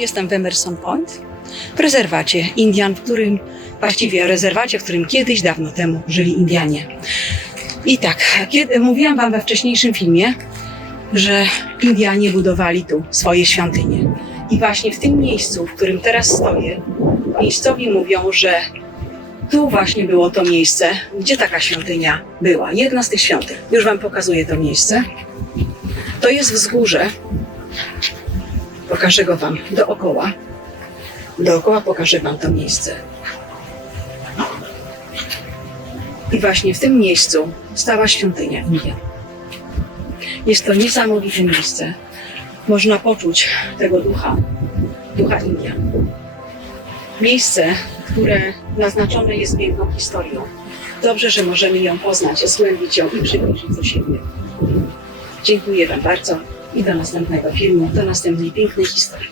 jestem w Emerson Point, w rezerwacie Indian, w którym, właściwie rezerwacie, w którym kiedyś, dawno temu żyli Indianie. I tak, kiedy, mówiłam Wam we wcześniejszym filmie, że Indianie budowali tu swoje świątynie. I właśnie w tym miejscu, w którym teraz stoję, miejscowi mówią, że tu właśnie było to miejsce, gdzie taka świątynia była. Jedna z tych świątyń. Już Wam pokazuję to miejsce. To jest wzgórze. Pokażę go Wam dookoła. Dookoła pokażę Wam to miejsce. I właśnie w tym miejscu stała świątynia Indian. Jest to niesamowite miejsce. Można poczuć tego ducha, ducha Indian. Miejsce, które naznaczone jest piękną historią. Dobrze, że możemy ją poznać, zgłębić ją i przybliżyć do siebie. Dziękuję Wam bardzo i do następnego filmu, do następnej pięknej historii.